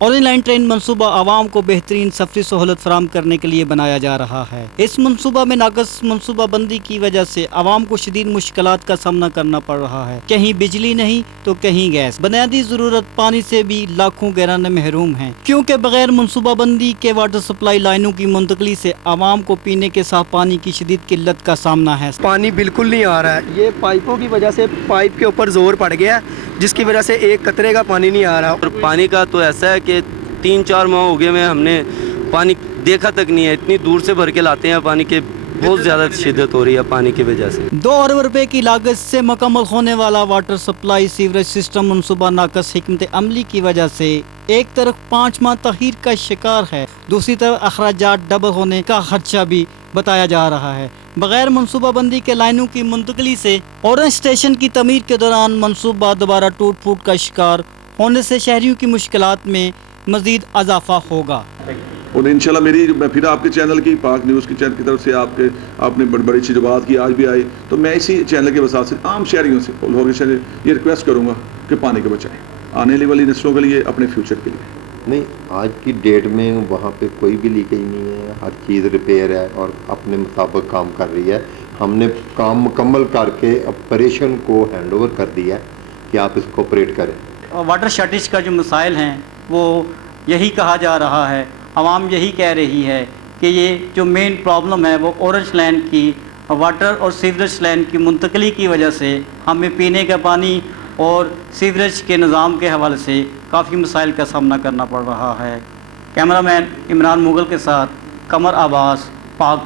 Orange line train منصوبہ عوام کو بہترین سفری سہولت فراہم کرنے کے لیے بنایا جا رہا ہے۔ اس منصوبہ میں ناقص منصوبہ بندی کی وجہ سے عوام کو شدید مشکلات کا سامنا کرنا پڑ رہا ہے۔ کہیں بجلی نہیں تو کہیں گیس، بنیادی ضرورت پانی سے بھی لاکھوں گھرانے محروم ہیں، کیونکہ بغیر منصوبہ بندی کے واٹر سپلائی لائنوں کی منتقلی سے عوام کو پینے کے صاف پانی کی شدید قلت کا سامنا ہے۔ پانی بالکل نہیں آ رہا ہے، یہ پائپوں کی وجہ سے پائپ کے اوپر زور پڑ گیا ہے، جس کی وجہ سے ایک قطرے کا پانی نہیں آ رہا۔ اور پانی کا تو ایسا ہے کہ 3-4 ماہ ہو گئے میں ہم نے پانی دیکھا تک نہیں ہے، اتنی دور سے بھر کے لاتے ہیں پانی کے، بہت زیادہ شدت ہو رہی ہے پانی کی وجہ سے۔ 2 ارب روپے کی لاگت سے مکمل ہونے والا واٹر سپلائی سیوریج سسٹم منصوبہ ناقص حکمت عملی کی وجہ سے ایک طرف 5 ماہ تاخیر کا شکار ہے، دوسری طرف اخراجات ڈبل ہونے کا خدشہ بھی بتایا جا رہا ہے۔ بغیر منصوبہ بندی کے لائنوں کی منتقلی سے اورنج اسٹیشن کی تعمیر کے دوران منصوبہ دوبارہ ٹوٹ پھوٹ کا شکار ہونے سے شہریوں کی مشکلات میں مزید اضافہ ہوگا۔ اور انشاءاللہ میں پھر آپ کے چینل کی پاک نیوز کی چینل کی طرف سے آپ نے بڑی اچھی بات کی، آج بھی آئے تو میں اسی چینل کے وسائل سے عام شہریوں سے یہ ریکویسٹ کروں گا کہ پانی کو بچائیں، آنے والی نسلوں کے لیے، اپنے فیوچر کے لیے۔ نہیں، آج کی ڈیٹ میں وہاں پہ کوئی بھی لیکیج نہیں ہے، ہر چیز ریپیئر ہے اور اپنے مطابق کام کر رہی ہے۔ ہم نے کام مکمل کر کے آپریشن کو ہینڈ اوور کر دیا ہے کہ آپ اس کو آپریٹ کریں۔ واٹر شارٹیج کا جو مسائل ہیں وہ یہی کہا جا رہا ہے، عوام یہی کہہ رہی ہے کہ یہ جو مین پرابلم ہے وہ اورنج لائن کی واٹر اور سیوریج لائن کی منتقلی کی وجہ سے ہمیں پینے کا پانی اور سیوریج کے نظام کے حوالے سے کافی مسائل کا سامنا کرنا پڑ رہا ہے۔ کیمرہ مین عمران مغل کے ساتھ قمر عباس، پاک